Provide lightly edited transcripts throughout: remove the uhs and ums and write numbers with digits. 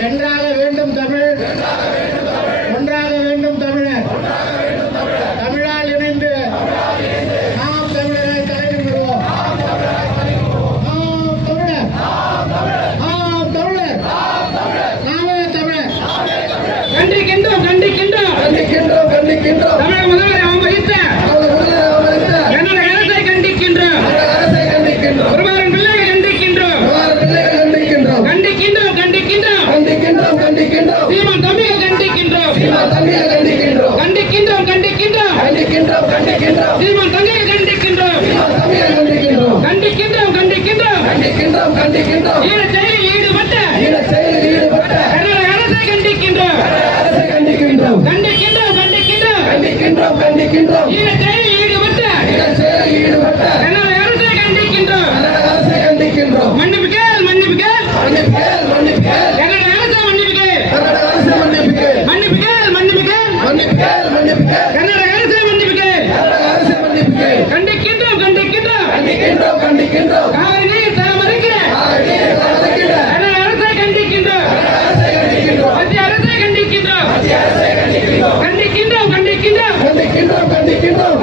வென்றாக வேண்டும் தமிழ், ஒன்றாக வேண்டும் தமிழர். தமிழால் இணைந்து நாம் தமிழரை தலைநிமிடுவோம். நாம் தமிழர், நாம் தமிழர், நாமே தமிழர். கண்டிக்கின்றோம் கண்டிக்கின்றோம் கண்டிக்கின்றோம் கண்டிக்கின்றோம். தமிழக முதல்வர் அவமதித்த கன்னட அரசை கண்டிக்கின்றோம். பெருமாறன் பிள்ளையை கண்டிக்கின்றோம். கண்டிக்கின்றோம் கண்டிக்கின்றோம் கண்டிக்கின்றோம் கண்டிக்கின்றோம். சீமான் தம்பியை கண்டிக்கின்றோம். கண்டிக்கின்றோம் கண்டிக்கின்றோம் கண்டிக்கின்றோம் கண்டிக்கின்றோம். சீமான் தங்கையை கண்டிக்கின்றோம். கண்டிக்கின்றோம் கண்டிக்கின்றோம் கண்டிக்கின்றோம் கண்டிக்கின்றோம். ஈழச்செயலில் ஈடுபட்ட கன்னட அரசை கண்டிக்கின்றோம். கண்டிக்கின்றோம் கண்டிக்கின்றோம் கண்டிக்கின்றோம் கண்டிக்கின்றோம். ஈழச்செயலில் ஈடுபட்ட கன்னட அரசை கண்டிக்கின்றோம். கண்டிக்கின்றோம். மன்னிப்பு கேள் மன்னிப்பு கேள் மன்னிப்பு கேள் கன்னட அரசை மன்னிப்பு கேள். மன்னிப்பு கேள் மன்னிப்பு கேள் கன்னட அரசை மன்னிப்பு கேள். கண்டிக்கின்றோம் கண்டிக்கின்றோம். காவிரி நீர் தரமறுக்கிற கன்னட அரசை கண்டிக்கின்றோம். மத்திய அரசை கண்டிக்கின்றோம். கண்டிக்கின்றோம்.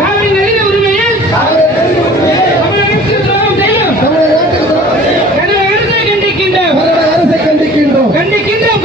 காவிரி நதியின் உரிமையில் தமிழகத்துக்கு துரோகம் செய்யும் கன்னட அரசை கண்டிக்கின்றோம். கண்டிக்கின்றோம்.